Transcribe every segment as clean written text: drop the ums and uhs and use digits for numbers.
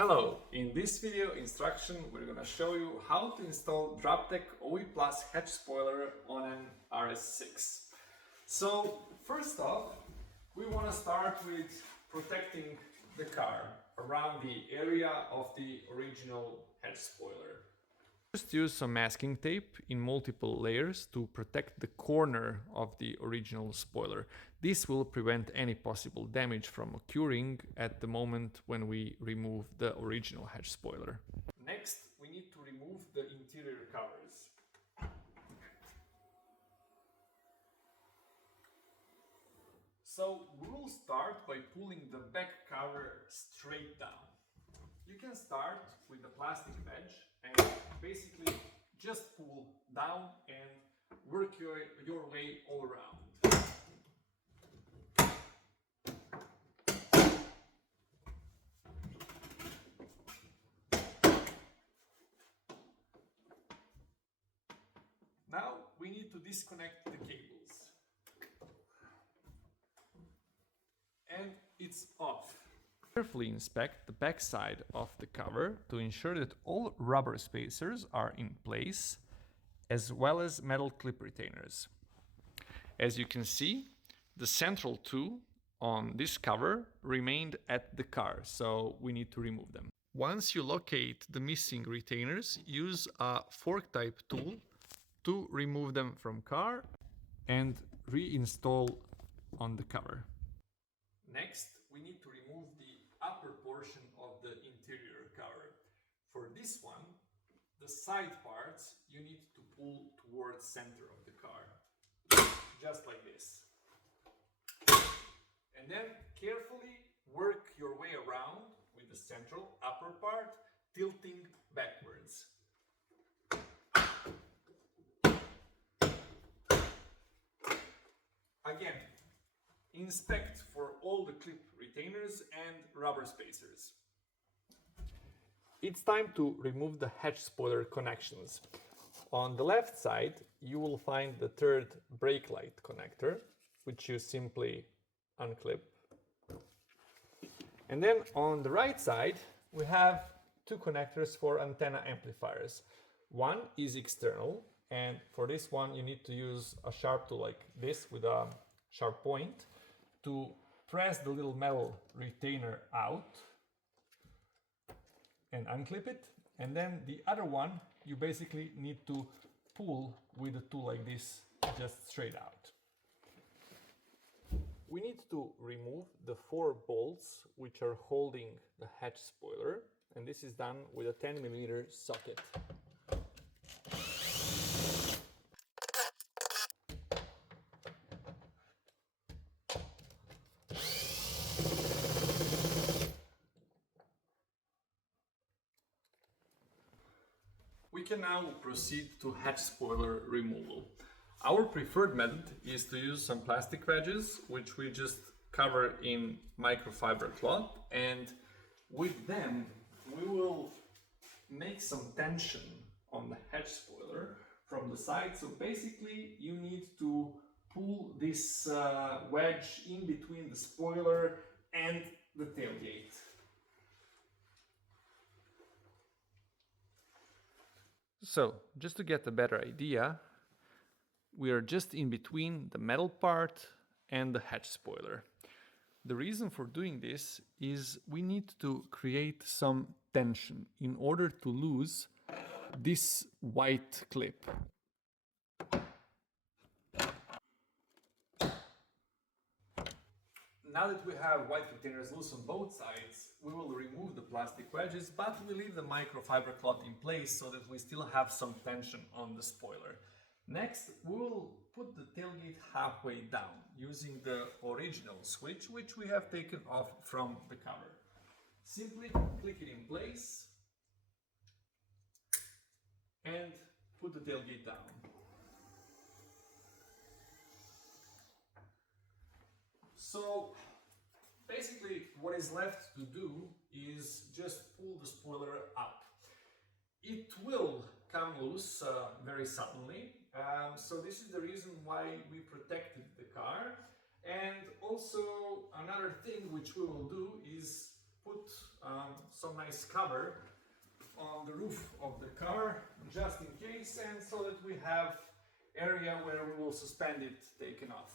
Hello! In this video instruction we're gonna show you how to install Draptec Audi Plus hatch spoiler on an RS6. So first off, we want to start with protecting the car around the area of the original hatch spoiler. First, use some masking tape in multiple layers to protect the corner of the original spoiler. This will prevent any possible damage from occurring at the moment when we remove the original hatch spoiler. Next, we need to remove the interior covers. So we will start by pulling the back cover straight down. You can start with the plastic wedge and basically just pull down and work your way all around. Now we need to disconnect the cables. And it's off. Carefully inspect the back side of the cover to ensure that all rubber spacers are in place, as well as metal clip retainers. As you can see, the central two on this cover remained at the car, so we need to remove them. Once you locate the missing retainers, use a fork type tool to remove them from car and reinstall on the cover. Next, we need to remove the upper portion of the interior cover. For this one, the side parts you need to pull towards center of the car, just like this. And then carefully work your way around with the central upper part, tilting backwards. Again, inspect for all the clip retainers and rubber spacers. It's time to remove the hatch spoiler connections. On the left side, you will find the third brake light connector, which you simply unclip. And then on the right side, we have two connectors for antenna amplifiers. One is external, and for this one you need to use a sharp tool like this with a sharp point to press the little metal retainer out and unclip it. And then the other one you basically need to pull with a tool like this, just straight out. We need to remove the 4 bolts which are holding the hatch spoiler, and this is done with a 10mm socket. We can now proceed to hatch spoiler removal. Our preferred method is to use some plastic wedges, which we just cover in microfiber cloth, and with them we will make some tension on the hatch spoiler from the side. So basically you need to pull this wedge in between the spoiler and the tailgate. So, just to get a better idea, we are just in between the metal part and the hatch spoiler. The reason for doing this is we need to create some tension in order to lose this white clip. Now that we have white retainers loose on both sides, we will remove the plastic wedges, but we leave the microfiber cloth in place so that we still have some tension on the spoiler. Next, we will put the tailgate halfway down using the original switch, which we have taken off from the cover. Simply click it in place and put the tailgate down. So basically what is left to do is just pull the spoiler up. It will come loose very suddenly, so this is the reason why we protected the car. And also another thing which we will do is put some nice cover on the roof of the car, just in case, and so that we have area where we will suspend it taken off.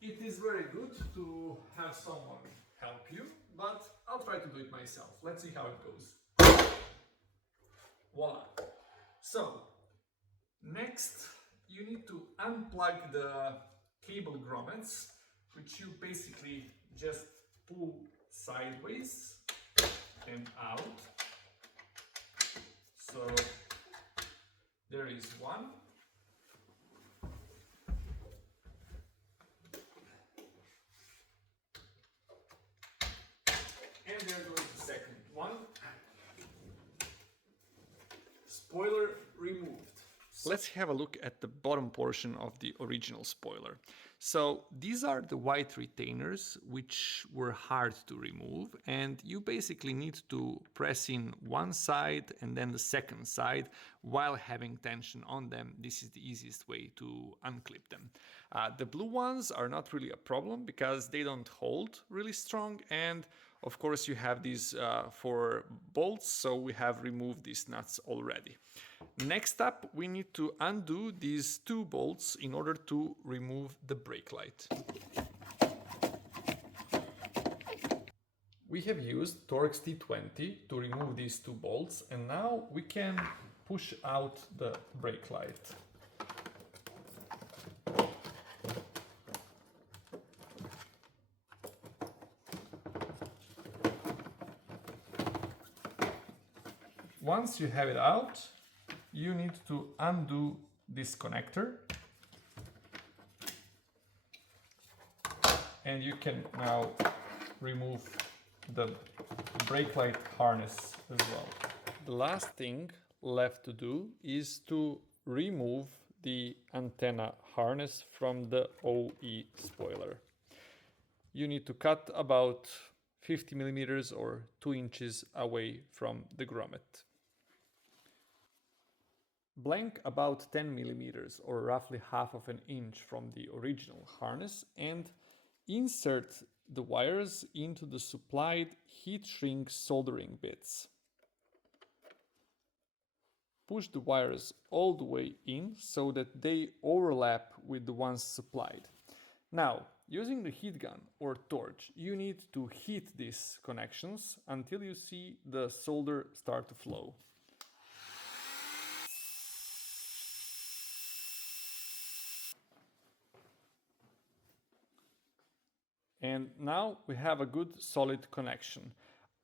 It is very good to have someone help you, but I'll try to do it myself. Let's see how it goes. Voila! So, next you need to unplug the cable grommets, which you basically just pull sideways and out. So there is one. And there goes the second one. Spoiler removed. Let's have a look at the bottom portion of the original spoiler. So these are the white retainers which were hard to remove, and you basically need to press in one side and then the second side while having tension on them. This is the easiest way to unclip them. The blue ones are not really a problem because they don't hold really strong, and of course you have these 4 bolts, so we have removed these nuts already. Next up, we need to undo these 2 bolts in order to remove the brake light. We have used Torx T20 to remove these 2 bolts, and now we can push out the brake light. Once you have it out, you need to undo this connector, and you can now remove the brake light harness as well. The last thing left to do is to remove the antenna harness from the OE spoiler. You need to cut about 50 millimeters or 2 inches away from the grommet. Blank about 10 millimeters or roughly half of an inch from the original harness and insert the wires into the supplied heat shrink soldering bits. Push the wires all the way in so that they overlap with the ones supplied. Now, using the heat gun or torch, you need to heat these connections until you see the solder start to flow. And now we have a good solid connection.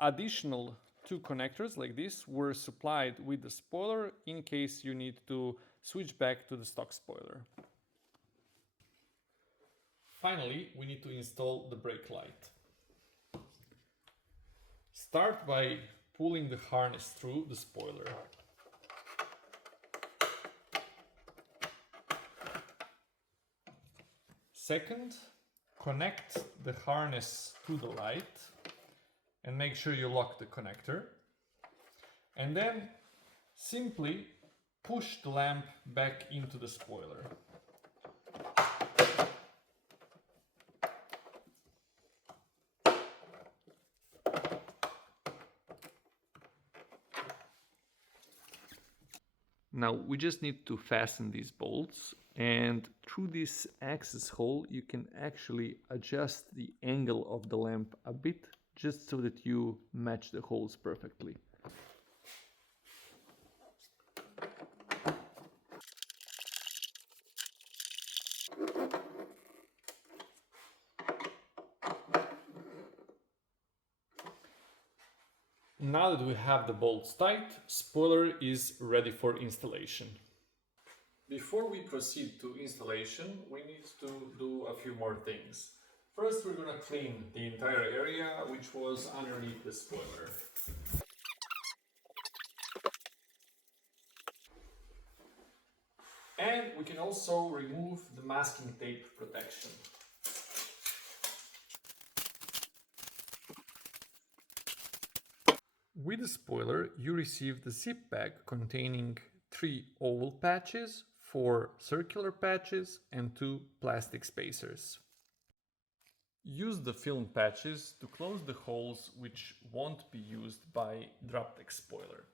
Additional 2 connectors like this were supplied with the spoiler in case you need to switch back to the stock spoiler. Finally, we need to install the brake light. Start by pulling the harness through the spoiler. Second, connect the harness to the light and make sure you lock the connector. And then simply push the lamp back into the spoiler. Now we just need to fasten these bolts, and through this access hole you can actually adjust the angle of the lamp a bit, just so that you match the holes perfectly. Now that we have the bolts tight, spoiler is ready for installation. Before we proceed to installation, we need to do a few more things. First, we're going to clean the entire area which was underneath the spoiler. And we can also remove the masking tape protection. With the spoiler, you receive the zip bag containing 3 oval patches, 4 circular patches, and 2 plastic spacers. Use the film patches to close the holes which won't be used by Draptec spoiler.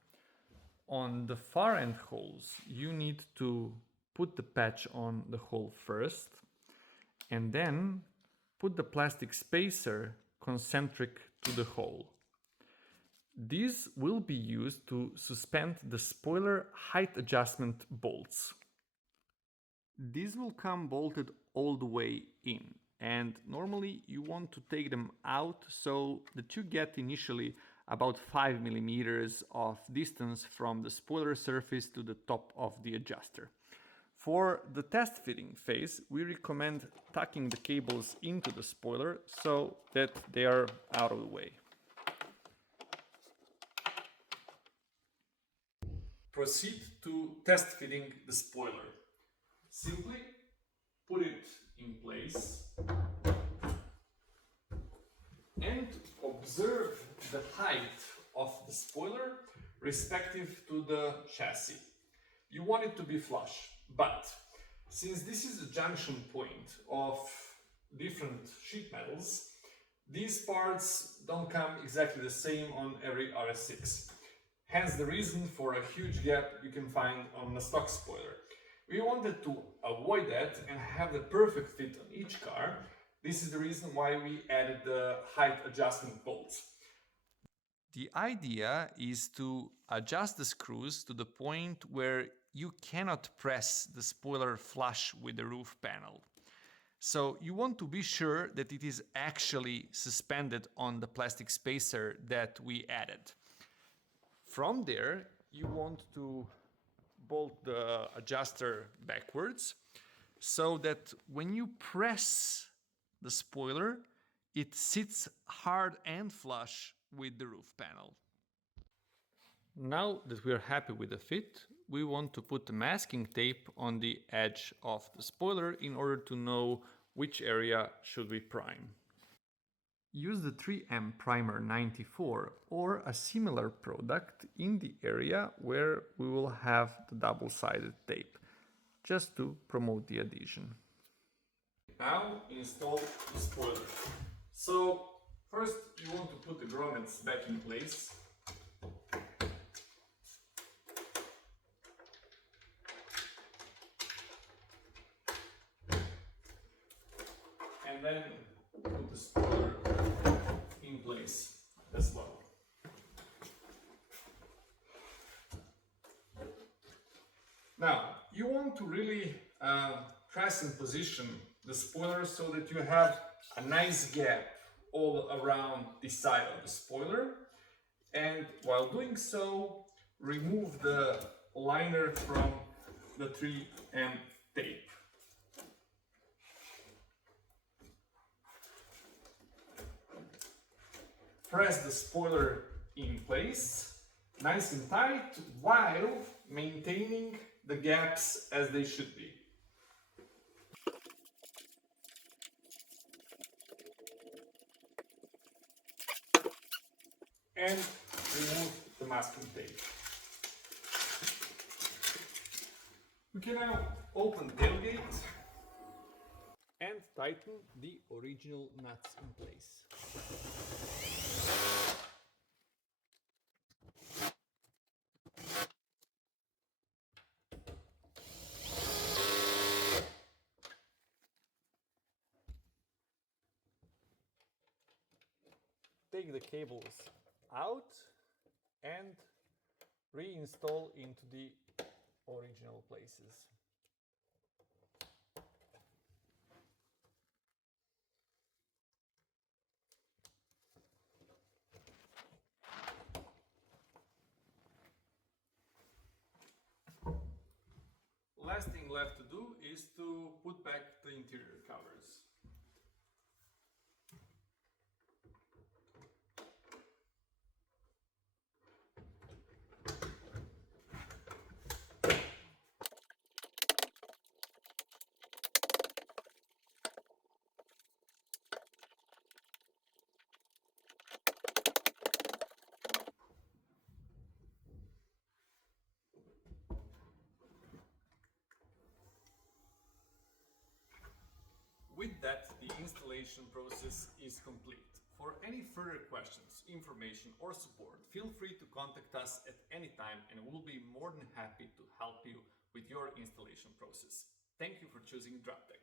On the far end holes, you need to put the patch on the hole first and then put the plastic spacer concentric to the hole. These will be used to suspend the spoiler height adjustment bolts. These will come bolted all the way in, and normally you want to take them out so that you get initially about 5 millimeters of distance from the spoiler surface to the top of the adjuster. For the test fitting phase, we recommend tucking the cables into the spoiler so that they are out of the way. Proceed to test fitting the spoiler. Simply put it in place and observe the height of the spoiler respective to the chassis. You want it to be flush, but since this is a junction point of different sheet metals, these parts don't come exactly the same on every RS6. Hence the reason for a huge gap you can find on the stock spoiler. We wanted to avoid that and have the perfect fit on each car. This is the reason why we added the height adjustment bolts. The idea is to adjust the screws to the point where you cannot press the spoiler flush with the roof panel. So you want to be sure that it is actually suspended on the plastic spacer that we added. From there, you want to bolt the adjuster backwards so that when you press the spoiler, it sits hard and flush with the roof panel. Now that we are happy with the fit, we want to put the masking tape on the edge of the spoiler in order to know which area should we prime. Use the 3M Primer 94 or a similar product in the area where we will have the double-sided tape, just to promote the adhesion. Now install the spoiler. So first you want to put the grommets back in place. And then put the spoiler in place as well. Now, you want to really press and position the spoiler so that you have a nice gap all around the side of the spoiler. And while doing so, remove the liner from the 3M tape. Press the spoiler in place, nice and tight, while maintaining the gaps as they should be. And remove the masking tape. We can now open the tailgate and tighten the original nuts in place. Take the cables out and reinstall into the original places. Last thing left to do is to put back the interior covers. With that the installation process is complete. For any further questions, information or support, feel free to contact us at any time and we'll be more than happy to help you with your installation process. Thank you for choosing Draptec.